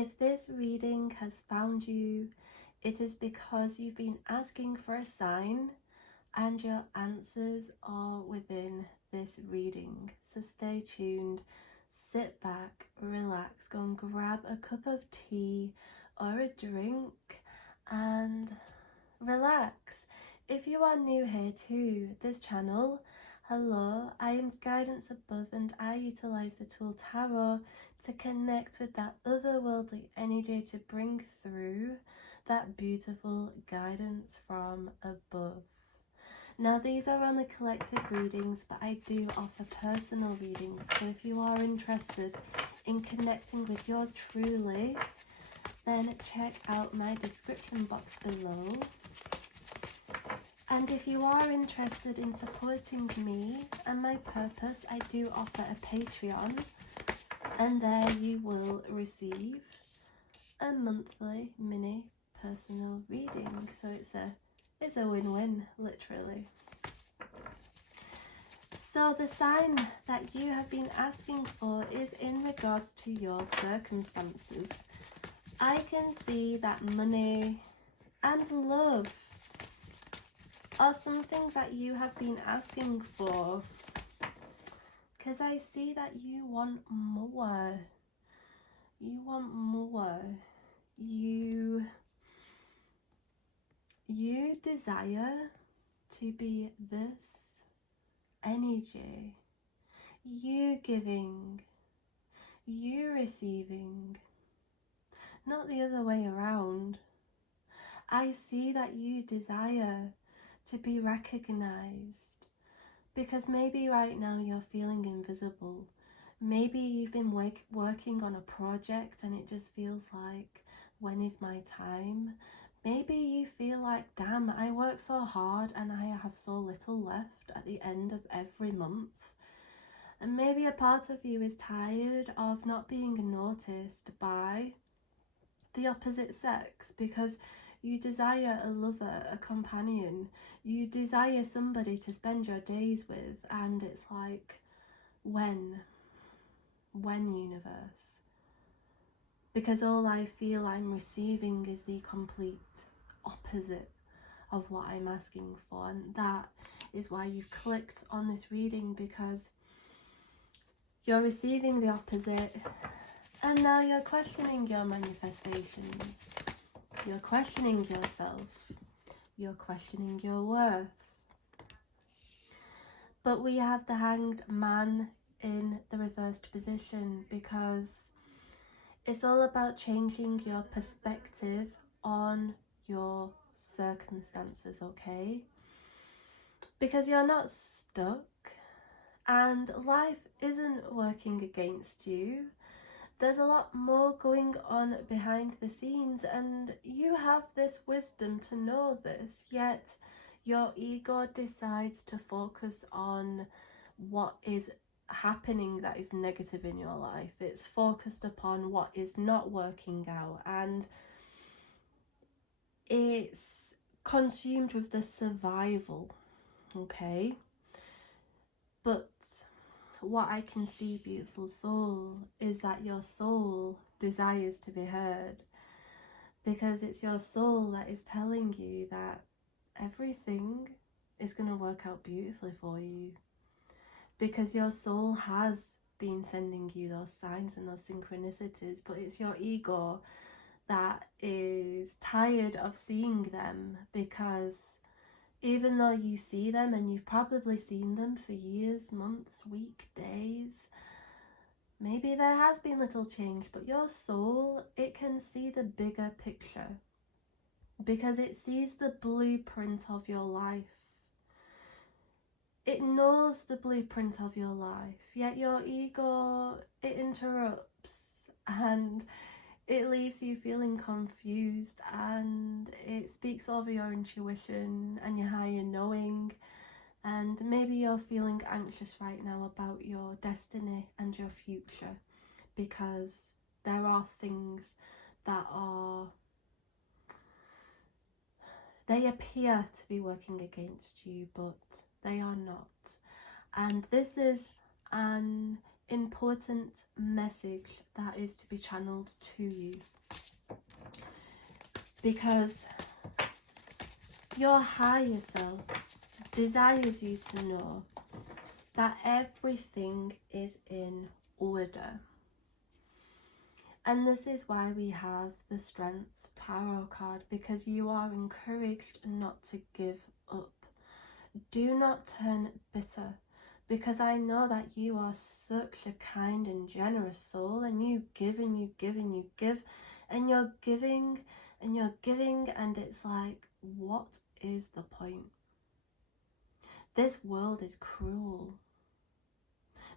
If this reading has found you, it is because you've been asking for a sign and your answers are within this reading. So stay tuned, sit back, relax, go and grab a cup of tea or a drink and relax. If you are new here to this channel, hello, I am Guidance Above and I utilize the tool Tarot to connect with that otherworldly energy to bring through that beautiful guidance from above. Now these are only collective readings, but I do offer personal readings, so if you are interested in connecting with yours truly, then check out my description box below. And if you are interested in supporting me and my purpose, I do offer a Patreon, and there you will receive a monthly mini personal reading. So it's a win-win, literally. So the sign that you have been asking for is in regards to your circumstances. I can see that money and love are something that you have been asking for, because I see that you want more. You want more. You desire to be this energy. You giving, you receiving, not the other way around. I see that you desire to be recognized, because maybe right now you're feeling invisible. Maybe you've been working on a project and it just feels like, when is my time? Maybe you feel like, damn, I work so hard and I have so little left at the end of every month. And maybe a part of you is tired of not being noticed by the opposite sex, because you desire a lover, a companion, you desire somebody to spend your days with, and it's like, when universe? Because all I feel I'm receiving is the complete opposite of what I'm asking for, and that is why you've clicked on this reading, because you're receiving the opposite, and now you're questioning your manifestations. You're questioning yourself. You're questioning your worth. But we have the Hanged Man in the reversed position, because it's all about changing your perspective on your circumstances, okay? Because you're not stuck and life isn't working against you. There's a lot more going on behind the scenes, and you have this wisdom to know this, yet your ego decides to focus on what is happening that is negative in your life. It's focused upon what is not working out, and it's consumed with the survival, okay? But what I can see, beautiful soul, is that your soul desires to be heard, because it's your soul that is telling you that everything is going to work out beautifully for you, because your soul has been sending you those signs and those synchronicities, but it's your ego that is tired of seeing them, because even though you see them, and you've probably seen them for years, months, weeks, days, maybe there has been little change, but your soul, it can see the bigger picture, because it sees the blueprint of your life. It knows the blueprint of your life, yet your ego, it interrupts and it leaves you feeling confused, and it speaks over your intuition and your higher knowing, and maybe you're feeling anxious right now about your destiny and your future, because there are things that they appear to be working against you, but they are not. And this is an important message that is to be channeled to you, because your higher self desires you to know that everything is in order. And this is why we have the Strength Tarot card, because you are encouraged not to give up. Do not turn bitter, because I know that you are such a kind and generous soul, and you give and you give and you give, and you're giving and you're giving, and it's like, what is the point? This world is cruel.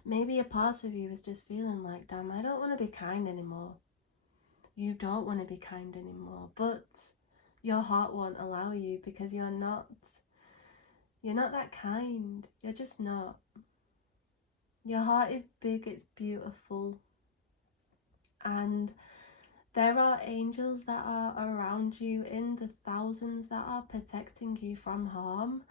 Maybe a part of you is just feeling like, damn, I don't want to be kind anymore. You don't want to be kind anymore, but your heart won't allow you, because you're not that kind. You're just not. Your heart is big, it's beautiful, and there are angels that are around you in the thousands that are protecting you from harm.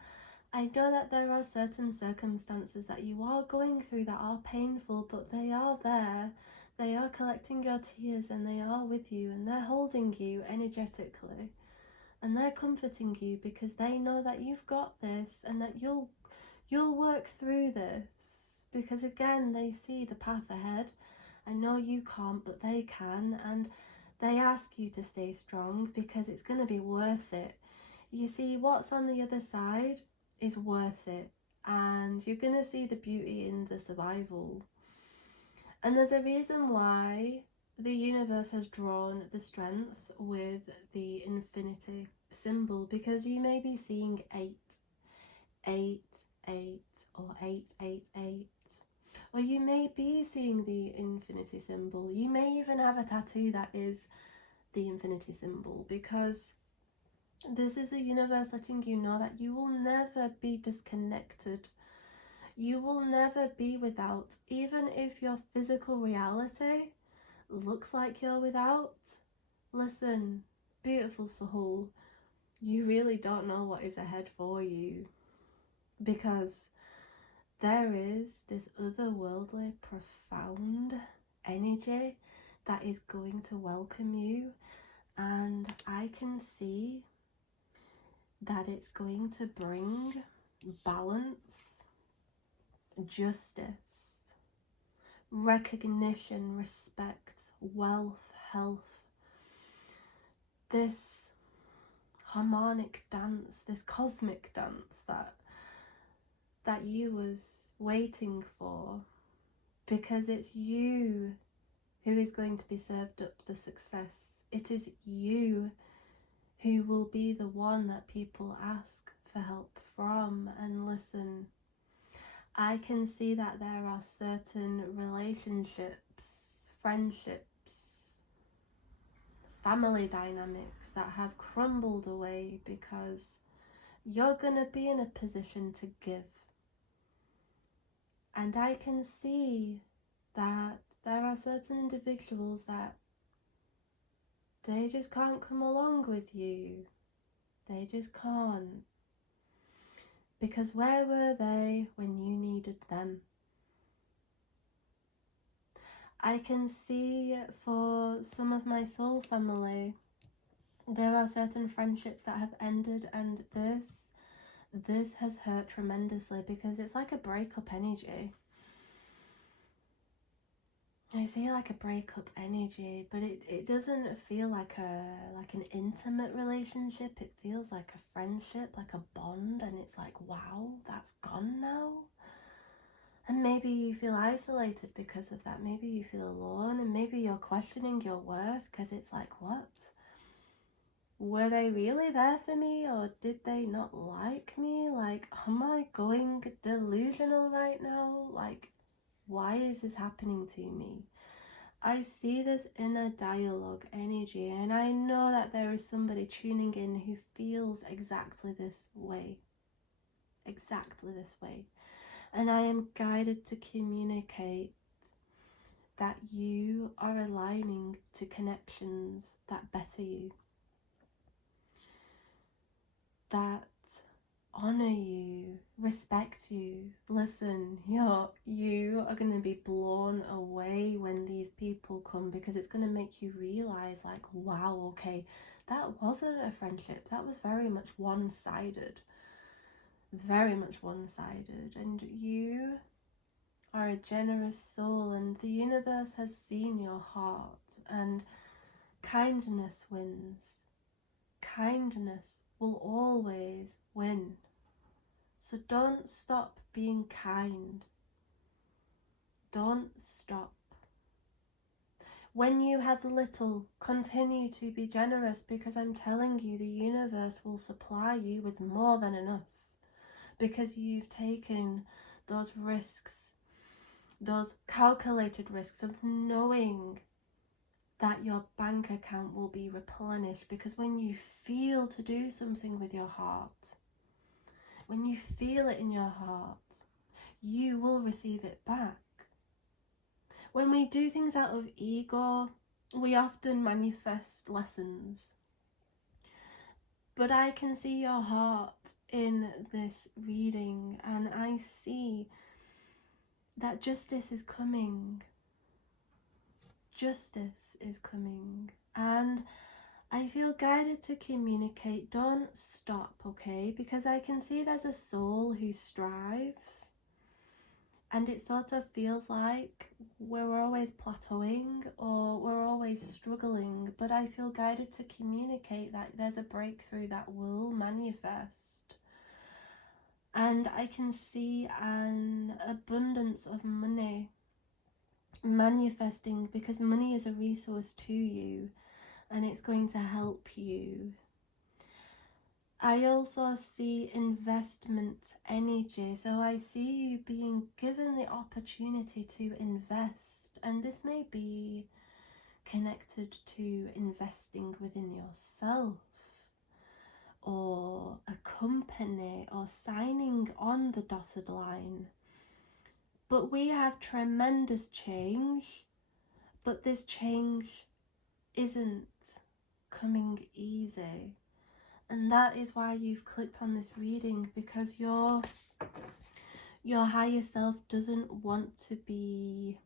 I know that there are certain circumstances that you are going through that are painful, but they are there. They are collecting your tears, and they are with you, and they're holding you energetically, and they're comforting you, because they know that you've got this, and that you'll work through this, because again, they see the path ahead. I know you can't, but they can, and they ask you to stay strong, because it's going to be worth it. You see, what's on the other side is worth it, and you're going to see the beauty in the survival. And there's a reason why the universe has drawn the strength with the infinity symbol, because you may be seeing 8, 8, 8, or 8, 8, 8. Or you may be seeing the infinity symbol. You may even have a tattoo that is the infinity symbol, because this is a universe letting you know that you will never be disconnected. You will never be without. Even if your physical reality looks like you're without, listen, beautiful soul, you really don't know what is ahead for you, because there is this otherworldly, profound energy that is going to welcome you, and I can see that it's going to bring balance, justice, recognition, respect, wealth, health. This harmonic dance, this cosmic dance that you was waiting for, because it's you who is going to be served up the success. It is you who will be the one that people ask for help from. And listen, I can see that there are certain relationships, friendships, family dynamics that have crumbled away, because you're going to be in a position to give. And I can see that there are certain individuals that they just can't come along with you. They just can't. Because where were they when you needed them? I can see for some of my soul family, there are certain friendships that have ended, and this has hurt tremendously, because it's like a breakup energy. I see like a breakup energy, but it doesn't feel like an intimate relationship. It feels like a friendship, like a bond, and it's like, wow, that's gone now. And maybe you feel isolated because of that. Maybe you feel alone, and maybe you're questioning your worth, because it's like, what? Were they really there for me, or did they not like me? Like, am I going delusional right now? Like, why is this happening to me? I see this inner dialogue energy, and I know that there is somebody tuning in who feels exactly this way. Exactly this way. And I am guided to communicate that you are aligning to connections that better you. That honor you, respect you. Listen, you are going to be blown away when these people come, because it's going to make you realize, like, wow, okay, that wasn't a friendship. That was very much one-sided. Very much one-sided. And you are a generous soul, and the universe has seen your heart, and kindness wins. Kindness will always win. So don't stop being kind. Don't stop. When you have little, continue to be generous, because I'm telling you, the universe will supply you with more than enough, because you've taken those risks, those calculated risks of knowing that your bank account will be replenished. Because when you feel to do something with your heart, when you feel it in your heart, you will receive it back. When we do things out of ego, we often manifest lessons. But I can see your heart in this reading, and I see that justice is coming. Justice is coming. And I feel guided to communicate. Don't stop, okay? Because I can see there's a soul who strives, and it sort of feels like we're always plateauing or we're always struggling. But I feel guided to communicate that there's a breakthrough that will manifest. And I can see an abundance of money manifesting, because money is a resource to you, and it's going to help you. I also see investment energy, so I see you being given the opportunity to invest, and this may be connected to investing within yourself, or a company, or signing on the dotted line. But we have tremendous change, but this change isn't coming easy. And that is why you've clicked on this reading, because your higher self doesn't want to be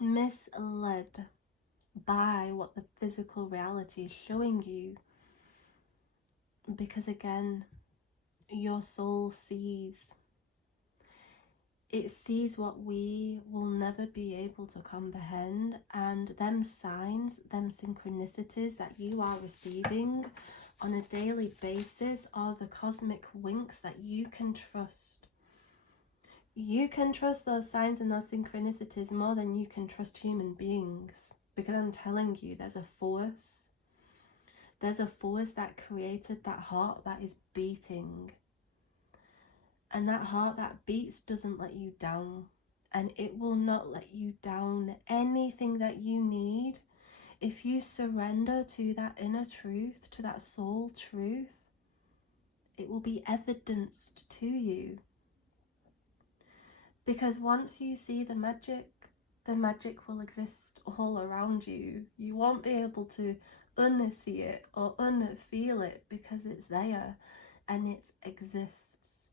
misled by what the physical reality is showing you. Because again, your soul sees. It sees what we will never be able to comprehend, and them signs, them synchronicities that you are receiving on a daily basis are the cosmic winks that you can trust. You can trust those signs and those synchronicities more than you can trust human beings, because I'm telling you, there's a force. There's a force that created that heart that is beating. And that heart that beats doesn't let you down, and it will not let you down. Anything that you need, if you surrender to that inner truth, to that soul truth, it will be evidenced to you. Because once you see the magic will exist all around you. You won't be able to unsee it or unfeel it, because it's there and it exists.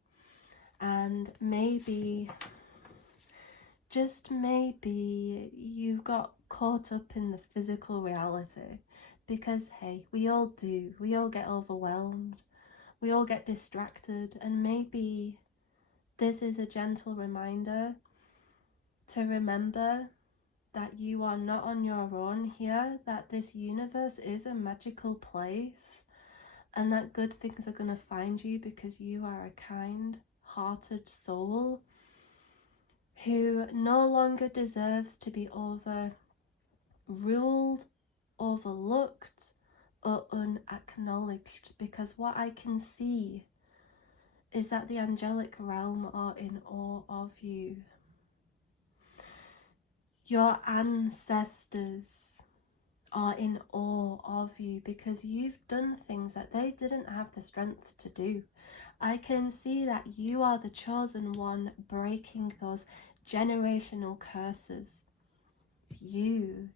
And maybe, just maybe, you got caught up in the physical reality, because hey, we all do. We all get overwhelmed. We all get distracted, and maybe this is a gentle reminder to remember that you are not on your own here, that this universe is a magical place, and that good things are going to find you, because you are a kind-hearted soul who no longer deserves to be overruled, overlooked, or unacknowledged. Because what I can see is that the angelic realm are in awe of you. Your ancestors are in awe of you, because you've done things that they didn't have the strength to do. I can see that you are the chosen one, breaking those generational curses. You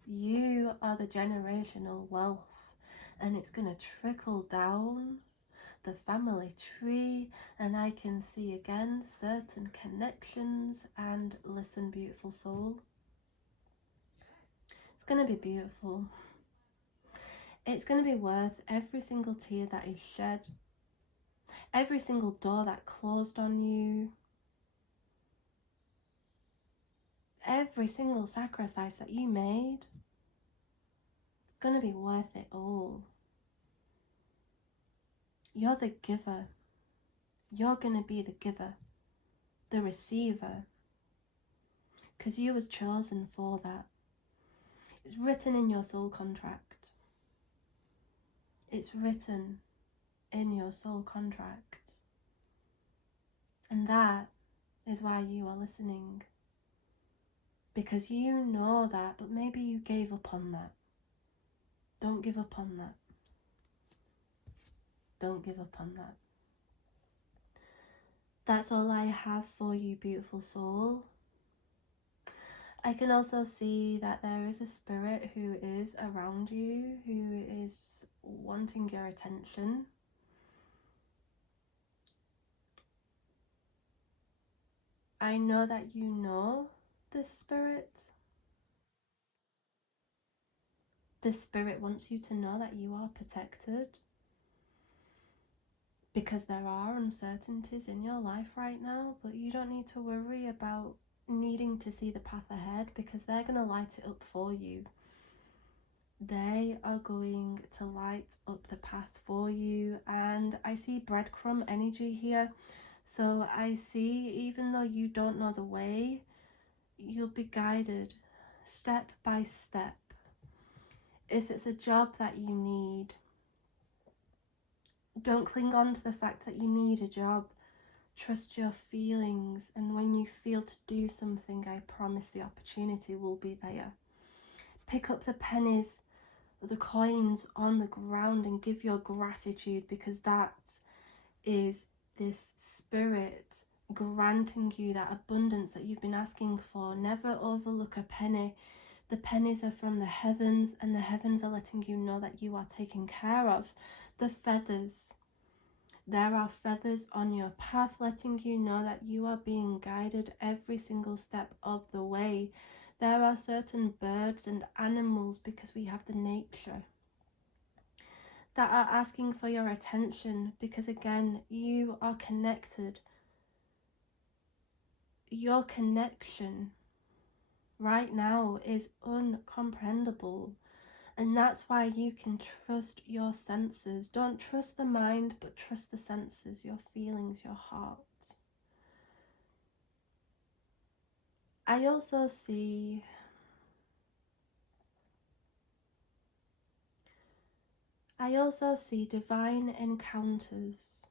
are the generational wealth and it's going to trickle down the family tree, and I can see again certain connections. And listen, beautiful soul, it's going to be beautiful. It's going to be worth every single tear that is shed, every single door that closed on you, every single sacrifice that you made. It's going to be worth it all. You're the giver. You're going to be the giver, the receiver, because you was chosen for that. It's written in your soul contract. It's written in your soul contract. And that is why you are listening. Because you know that, but maybe you gave up on that. Don't give up on that. Don't give up on that. That's all I have for you, beautiful soul. I can also see that there is a spirit who is around you, who is wanting your attention. I know that you know this spirit. This spirit wants you to know that you are protected, because there are uncertainties in your life right now, but you don't need to worry about needing to see the path ahead, because they're going to light it up for you. They are going to light up the path for you. And I see breadcrumb energy here. So I see, even though you don't know the way, you'll be guided step by step. If it's a job that you need, don't cling on to the fact that you need a job. Trust your feelings, and when you feel to do something, I promise the opportunity will be there. Pick up the pennies, the coins on the ground, and give your gratitude, because that is this spirit granting you that abundance that you've been asking for. Never overlook a penny. The pennies are from the heavens, and the heavens are letting you know that you are taken care of. The feathers, there are feathers on your path letting you know that you are being guided every single step of the way. There are certain birds and animals, because we have the nature, that are asking for your attention, because again, you are connected. Your connection right now is uncomprehendable, and that's why you can trust your senses. Don't trust the mind, but trust the senses, your feelings, your heart. I also see divine encounters.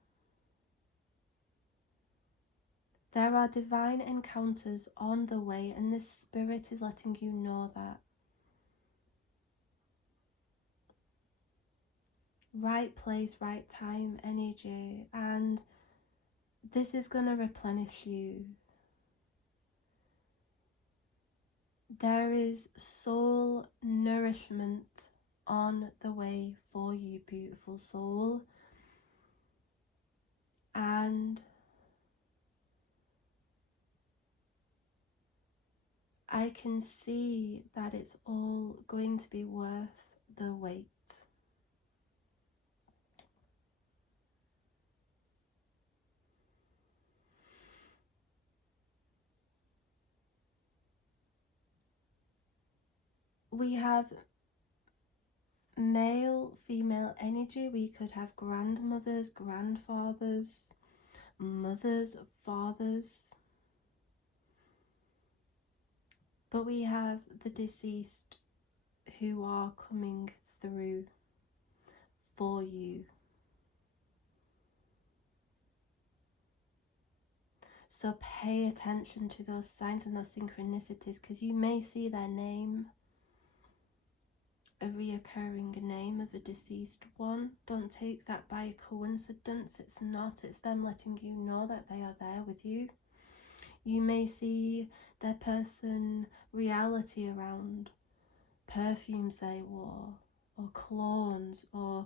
There are divine encounters on the way, and this spirit is letting you know that. Right place, right time energy, and this is going to replenish you. There is soul nourishment on the way for you, beautiful soul. And I can see that it's all going to be worth the wait. We have male, female energy. We could have grandmothers, grandfathers, mothers, fathers. But we have the deceased who are coming through for you. So pay attention to those signs and those synchronicities, because you may see their name, a reoccurring name of a deceased one. Don't take that by a coincidence. It's not. It's them letting you know that they are there with you. You may see their person reality around perfumes they wore, or colognes, or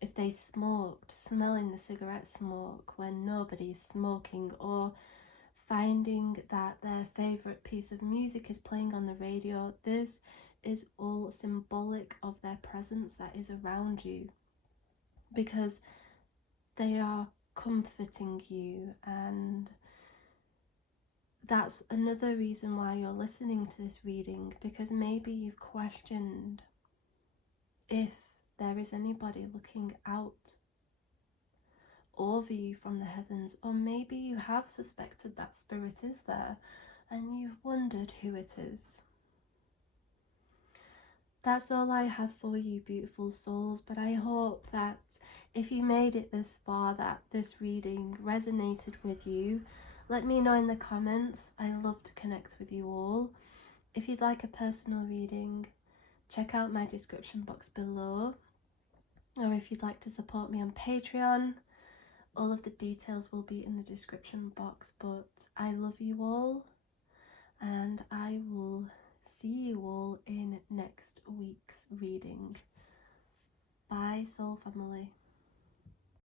if they smoked, smelling the cigarette smoke when nobody's smoking, or finding that their favourite piece of music is playing on the radio. This is all symbolic of their presence that is around you, because they are comforting you, and that's another reason why you're listening to this reading, because maybe you've questioned if there is anybody looking out over you from the heavens, or maybe you have suspected that spirit is there and you've wondered who it is. That's all I have for you, beautiful souls, but I hope that if you made it this far, that this reading resonated with you. Let me know in the comments. I love to connect with you all. If you'd like a personal reading, check out my description box below, or if you'd like to support me on Patreon, all of the details will be in the description box. But I love you all, and I will see you all in next week's reading. Bye, soul family.